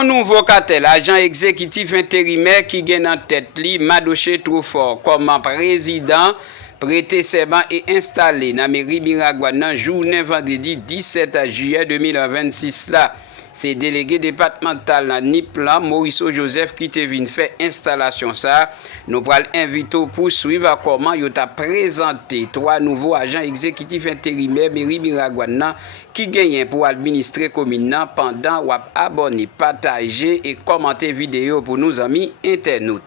Un nouveau cartel, agent exécutif intérimaire qui gagne en tête li, Madoché Troufort, comme président, prêté serment et installé dans la mairie Miragouane dans journée vendredi 17 juillet 2026 là. C'est délégué départemental dans NIPLAN, Maurice Joseph, qui te vient faire installation ça. Nous allons inviter pour suivre comment il a présenté 3 nouveaux agents exécutifs intérimaires mairie Miragouane qui gagnent pour administrer commune pendant ou abonner, partager et commenter vidéo pour nos amis internautes.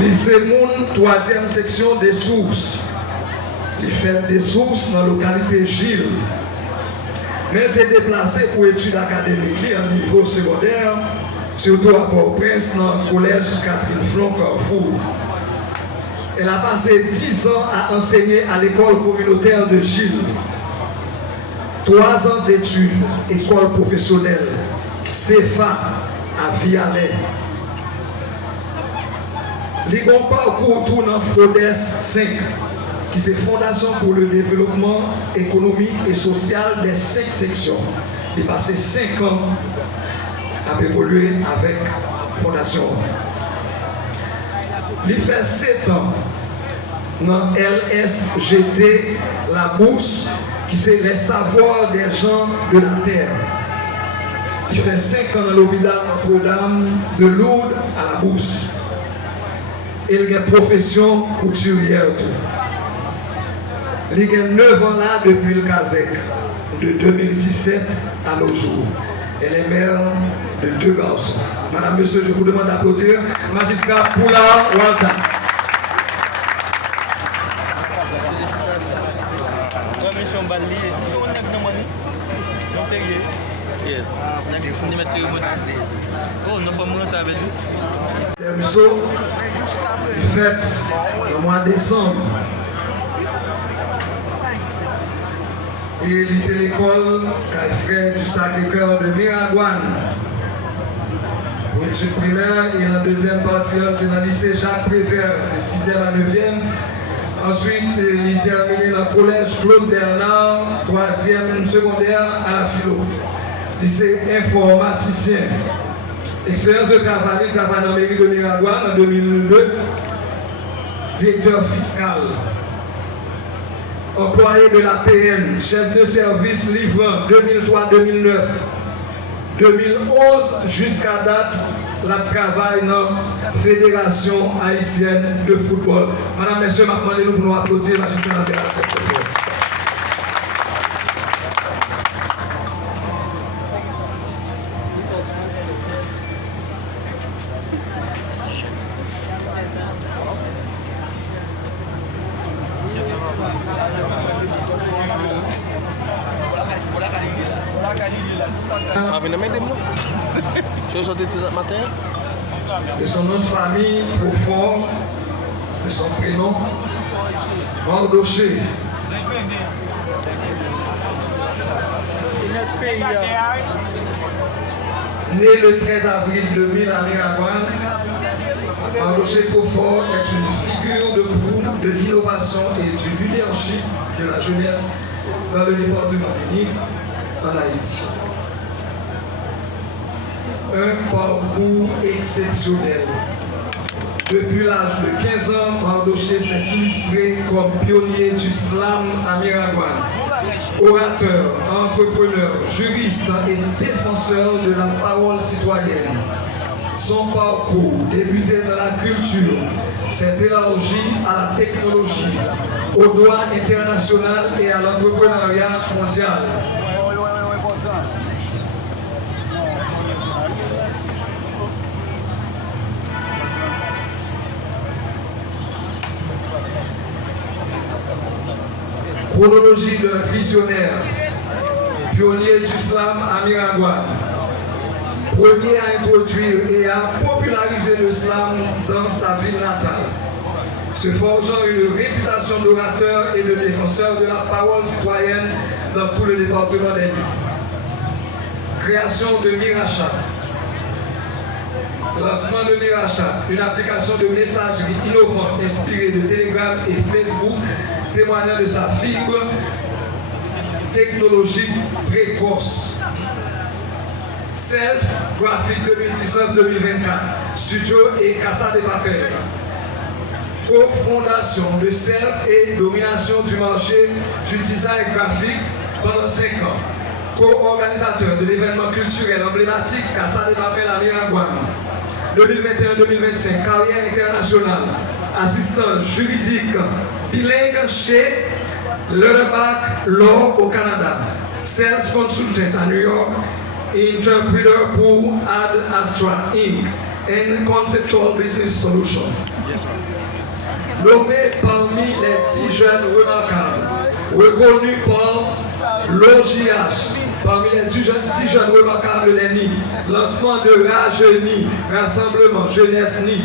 Lycée Moun, 3e section des sources. Les fêtes des sources dans la localité Gilles. Mais elle était déplacée pour études académiques à niveau secondaire, surtout à Port-au-Prince, dans le collège Catherine Flon Carrefour. Elle a passé 10 ans à enseigner à l'école communautaire de Gilles. 3 ans d'études, école professionnelle, CFA à Vialet. Les bons parcours tournent en FODES 5, qui c'est Fondation pour le développement économique et social des 5 sections. Il a passé 5 ans à évoluer avec Fondation. Il fait 7 ans dans LSGT, la bourse, qui c'est les savoirs des gens de la terre. Il fait 5 ans dans l'hôpital Notre-Dame de Lourdes à la bourse. Il a une profession couturière. Il a 9 ans là depuis le Kazek, de 2017 à nos jours. Elle est mère de 2 garçons. Madame, monsieur, je vous demande d'applaudir. Magistrat Poula Walta. Fête le mois de décembre. Et il était l'école qu'a fait du Sacré-Cœur de Miragouane. Pour l'étude primaire et la deuxième partie, il était dans le lycée Jacques Prévert, de 6e à 9e. Ensuite, il terminé dans le collège Claude Bernard, 3e secondaire à la philo. Lycée informaticien. Expérience de travail, il travaille dans la mairie de Miragouane en 2002. Directeur fiscal. Employé de l'APN, chef de service livrant 2003-2009. 2011 jusqu'à date, la travail dans la Fédération haïtienne de football. Madame, messieurs, maintenant, nous pouvons applaudir magistrat de la tête. De son nom de famille, Profond, de son prénom, Mardoché. Né le 13 avril 2000 à Miragouane, Mardoché Profond est une figure de proue de l'innovation et du leadership de la jeunesse dans le département unique en Haïti. Un parcours exceptionnel. Depuis l'âge de 15 ans, Mardoché s'est illustré comme pionnier du slam à Miragouane. Orateur, entrepreneur, juriste et défenseur de la parole citoyenne. Son parcours, débuté dans la culture, s'est élargi à la technologie, au droit international et à l'entrepreneuriat mondial. Chronologie d'un visionnaire, pionnier du slam à Miragouane, premier à introduire et à populariser le slam dans sa ville natale, se forgeant une réputation d'orateur et de défenseur de la parole citoyenne dans tout le département des Nuits. Création de Mirachat. Lancement de Mirachat, une application de messagerie innovante inspirée de Telegram et Facebook, témoignant de sa fibre technologique précoce. Self Graphic 2019-2024, Studio et Casa de Papel. Co-fondation de Self et domination du marché du design graphique pendant 5 ans. Co-organisateur de l'événement culturel emblématique Casa de Papel à Miraguane. 2021-2025, carrière internationale, assistant juridique bilingue chez Leatherback Law au Canada, sales consultant à New York, interpreter pour Ad Astra Inc. and Conceptual Business Solution. Yes, sir. Nommé parmi les 10 jeunes remarquables, reconnu par l'OJH, parmi les 10 jeunes remarquables de l'ENI, lancement de Rajeuni, Rassemblement Jeunesse NI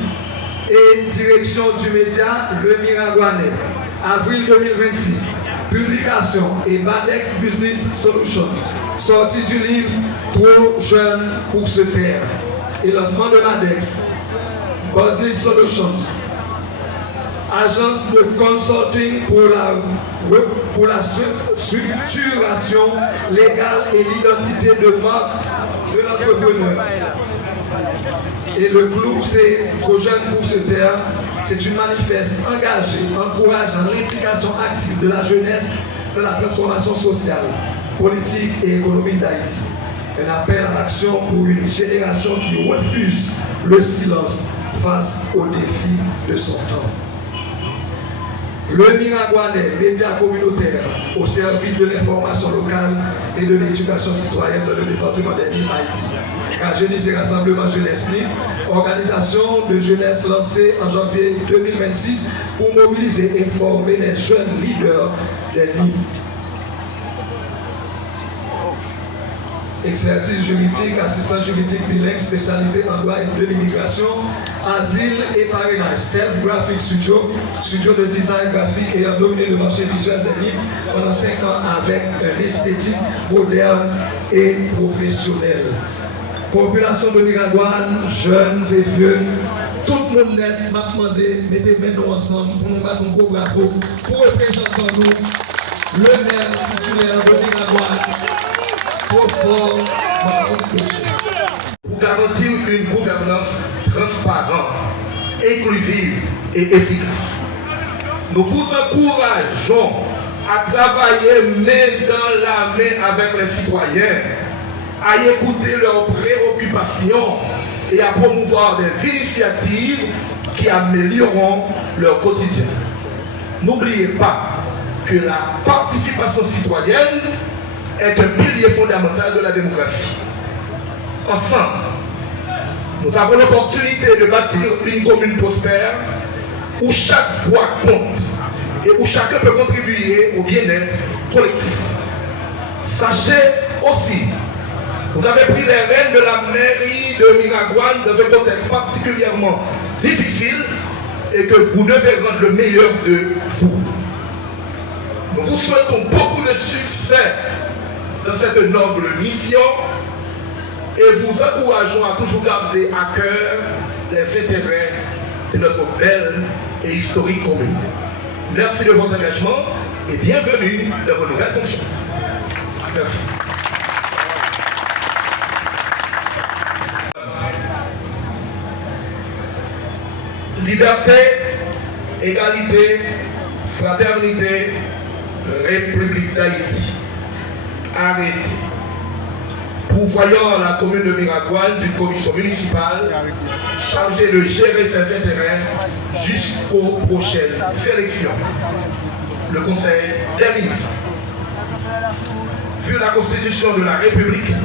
et direction du média Le Miraguanais. Avril 2026, publication et Madex Business Solution, sortie du livre Trop jeune pour se taire et lancement de Madex Business Solutions, agence de consulting pour la structuration légale et l'identité de marque de l'entrepreneur. Et le clou, c'est Trop jeune pour se taire. C'est une manifeste engagée, encourageant l'implication active de la jeunesse dans la transformation sociale, politique et économique d'Haïti. Un appel à l'action pour une génération qui refuse le silence face aux défis de son temps. Le Miraguanais, média communautaire au service de l'information locale et de l'éducation citoyenne dans le département des îles Haïti. Rajeuni, c'est Rassemblement Jeunesse NI, organisation de jeunesse lancée en janvier 2026 pour mobiliser et former les jeunes leaders des NI. Expertise juridique, assistant juridique bilingue spécialisé en droit de l'immigration, asile et parrainage. Self Graphic Studio, studio de design graphique ayant dominé le marché visuel des livres pendant 5 ans avec une esthétique moderne et professionnelle. Population de Miraguane, jeunes et vieux, tout le monde net m'a demandé, mettez nous ensemble pour nous battre un gros bravo pour représenter nous, le maire titulaire de Miraguane. Pour garantir une gouvernance transparente, inclusive et efficace. Nous vous encourageons à travailler main dans la main avec les citoyens, à écouter leurs préoccupations et à promouvoir des initiatives qui amélioreront leur quotidien. N'oubliez pas que la participation citoyenne est un pilier fondamental de la démocratie. Ensemble, nous avons l'opportunité de bâtir une commune prospère où chaque voix compte et où chacun peut contribuer au bien-être collectif. Sachez aussi, vous avez pris les rênes de la mairie de Miraguane dans un contexte particulièrement difficile et que vous devez rendre le meilleur de vous. Nous vous souhaitons beaucoup de succès dans cette noble mission et vous encourageons à toujours garder à cœur les intérêts de notre belle et historique commune. Merci de votre engagement et bienvenue dans vos nouvelles fonctions. Merci. Liberté, égalité, fraternité, République d'Haïti. Arrêté. Pourvoyant la commune de Miraguane d'une commission municipale chargée de gérer ses intérêts jusqu'aux prochaines élections. Le Conseil des ministres, vu la Constitution de la République,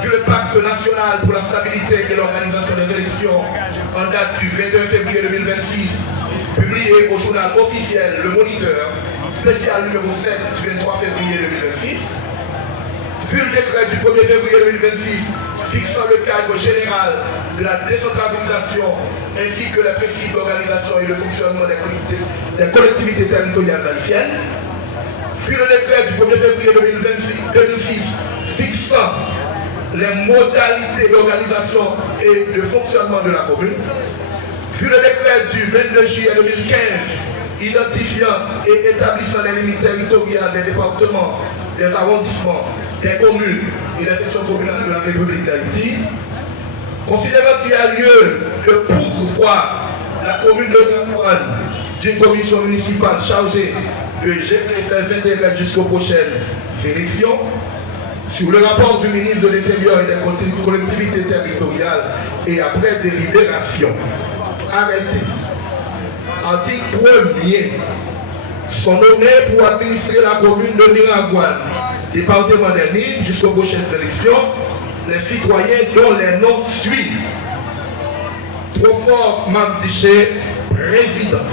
vu le Pacte national pour la stabilité et l'organisation des élections en date du 21 février 2026, publié au journal officiel Le Moniteur, spécial numéro 7 du 23 février 2026, vu le décret du 1er février 2026 fixant le cadre général de la décentralisation ainsi que les principes d'organisation et de fonctionnement des collectivités territoriales haïtiennes, vu le décret du 1er février 2006 fixant les modalités d'organisation et de fonctionnement de la commune, vu le décret du 22 juillet 2015 identifiant et établissant les limites territoriales des départements, des arrondissements, des communes et la section communale de la République d'Haïti, considérant qu'il y a lieu de pourvoir la commune de Miragouane d'une commission municipale chargée de gérer ses intérêts jusqu'aux prochaines élections, sur le rapport du ministre de l'Intérieur et des collectivités territoriales et après délibération, arrêté. Article 1er, sont nommés pour administrer la commune de Miragouane, département des Nides, jusqu'aux prochaines élections, les citoyens dont les noms suivent. Trofort Marc Diché, président.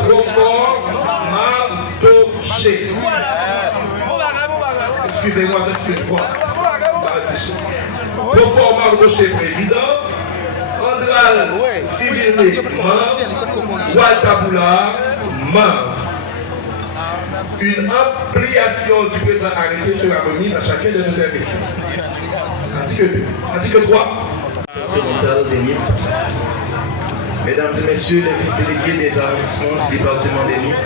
Trofort Mardoché. Excusez-moi, Trofort Mardoché, président. Andral Civilé, Walta Boulard, membre. Une ampliation du présent arrêté sera remise à chacun des intéressés. Article 2. Article 3. Mesdames et messieurs les vice-délégués des arrondissements du département des Nides,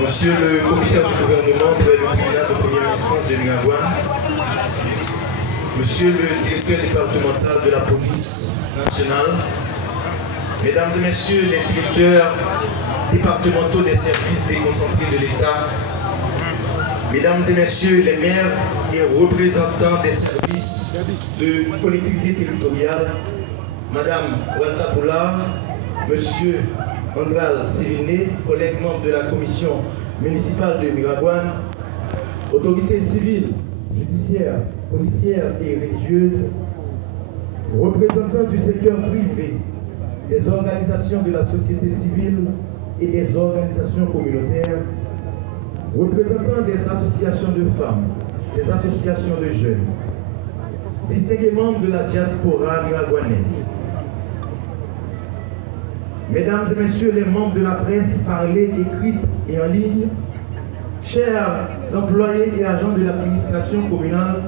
monsieur le commissaire du gouvernement près le tribunal de première instance de Miragouane, monsieur le directeur départemental de la police nationale, mesdames et messieurs les directeurs départementaux des services déconcentrés de l'État, mesdames et messieurs les maires et représentants des services de collectivité territoriale, madame Walta Boulard, monsieur Andral Civilné, collègue membre de la commission municipale de Miragouane, autorités civiles, judiciaires, policières et religieuses, représentants du secteur privé, des organisations de la société civile et des organisations communautaires, représentants des associations de femmes, des associations de jeunes, distingués membres de la diaspora miragouanaise, mesdames et messieurs les membres de la presse parlée, écrite et en ligne, chers employés et agents de l'administration communale,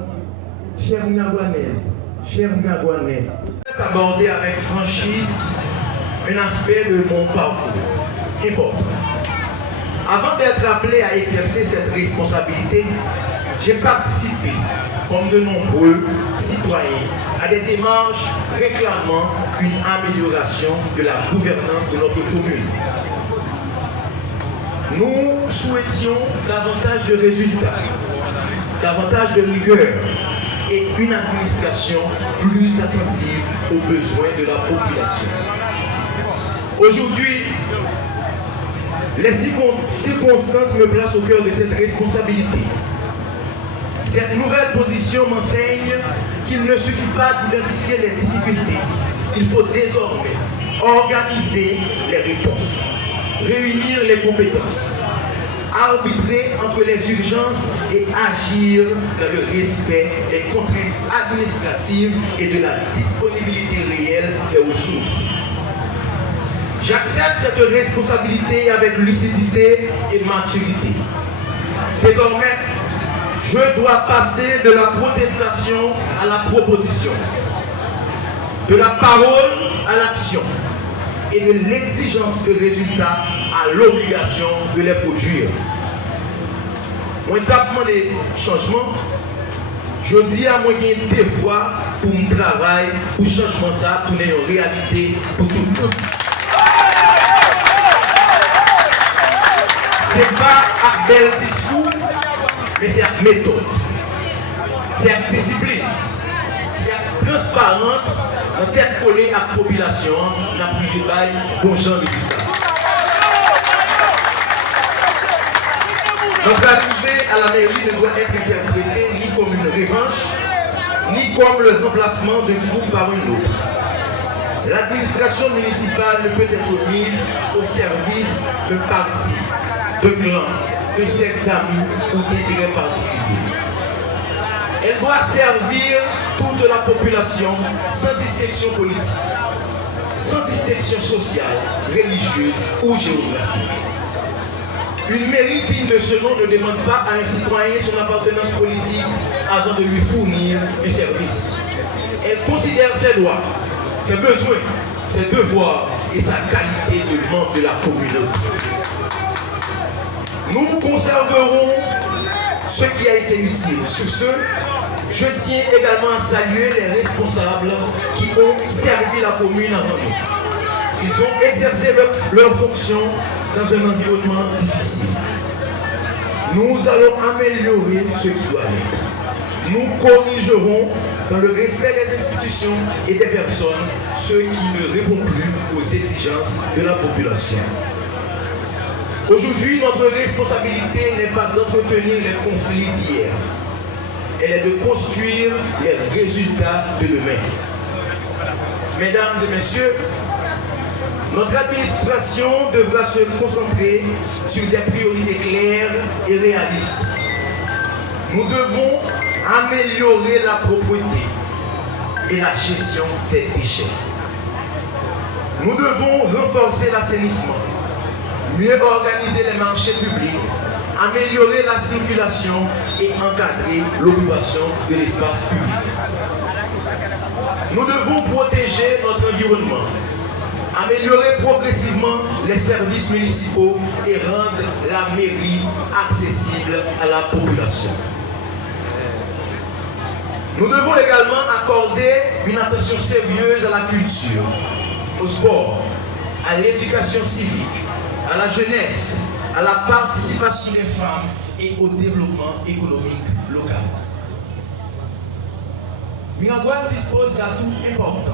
chers miragouanaises, chers miragouanais, je vais aborder avec franchise un aspect de mon parcours important. Avant d'être appelé à exercer cette responsabilité, j'ai participé, comme de nombreux citoyens, à des démarches réclamant une amélioration de la gouvernance de notre commune. Nous souhaitions davantage de résultats, davantage de rigueur et une administration plus attentive aux besoins de la population. Aujourd'hui, les circonstances me placent au cœur de cette responsabilité. Cette nouvelle position m'enseigne qu'il ne suffit pas d'identifier les difficultés. Il faut désormais organiser les réponses, réunir les compétences, arbitrer entre les urgences et agir dans le respect des contraintes administratives et de la disponibilité réelle des ressources. J'accepte cette responsabilité avec lucidité et maturité. Désormais, je dois passer de la protestation à la proposition, de la parole à l'action et de l'exigence de résultats à l'obligation de les produire. Mon établissement des changements, je dis à moi qu'il y a des devoirs pour mon travail, pour changement ça, pour une réalité pour tout le monde. Ce n'est pas un bel discours, mais c'est une méthode. C'est une discipline. C'est une transparence en tête collée à la population, dans la plus bail, bon gens de résultats. Notre arrivée à la mairie ne doit être interprétée ni comme une revanche, ni comme le remplacement d'un groupe par un autre. L'administration municipale ne peut être mise au service d'un parti, de clans, de sectes d'amis ou d'intérêts particuliers. Elle doit servir toute la population sans distinction politique, sans distinction sociale, religieuse ou géographique. Une mairie digne de ce nom ne demande pas à un citoyen son appartenance politique avant de lui fournir du service. Elle considère ses droits, ses besoins, ses devoirs et sa qualité de membre de la communauté. Nous conserverons ce qui a été utile. Sur ce, je tiens également à saluer les responsables qui ont servi la commune avant nous. Ils ont exercé leur fonction dans un environnement difficile. Nous allons améliorer ce qui doit l'être. Nous corrigerons dans le respect des institutions et des personnes ceux qui ne répondent plus aux exigences de la population. Aujourd'hui, notre responsabilité n'est pas d'entretenir les conflits d'hier. Elle est de construire les résultats de demain. Mesdames et messieurs, notre administration devra se concentrer sur des priorités claires et réalistes. Nous devons améliorer la propreté et la gestion des déchets. Nous devons renforcer l'assainissement, mieux organiser les marchés publics, améliorer la circulation et encadrer l'occupation de l'espace public. Nous devons protéger notre environnement, améliorer progressivement les services municipaux et rendre la mairie accessible à la population. Nous devons également accorder une attention sérieuse à la culture, au sport, à l'éducation civique, à la jeunesse, à la participation des femmes et au développement économique local. Miragoâne dispose d'atouts importants.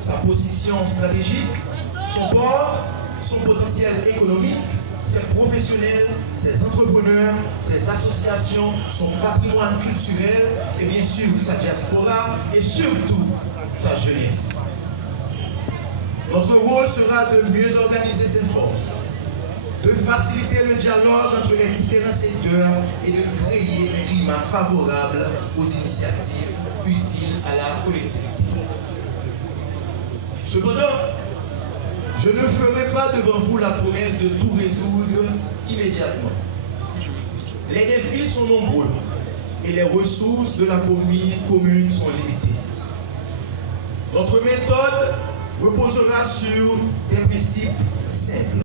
Sa position stratégique, son port, son potentiel économique, ses professionnels, ses entrepreneurs, ses associations, son patrimoine culturel et bien sûr sa diaspora et surtout sa jeunesse. Notre rôle sera de mieux organiser ses forces, de faciliter le dialogue entre les différents secteurs et de créer un climat favorable aux initiatives utiles à la collectivité. Cependant, je ne ferai pas devant vous la promesse de tout résoudre immédiatement. Les défis sont nombreux et les ressources de la commune sont limitées. Notre méthode reposera sur des principes simples.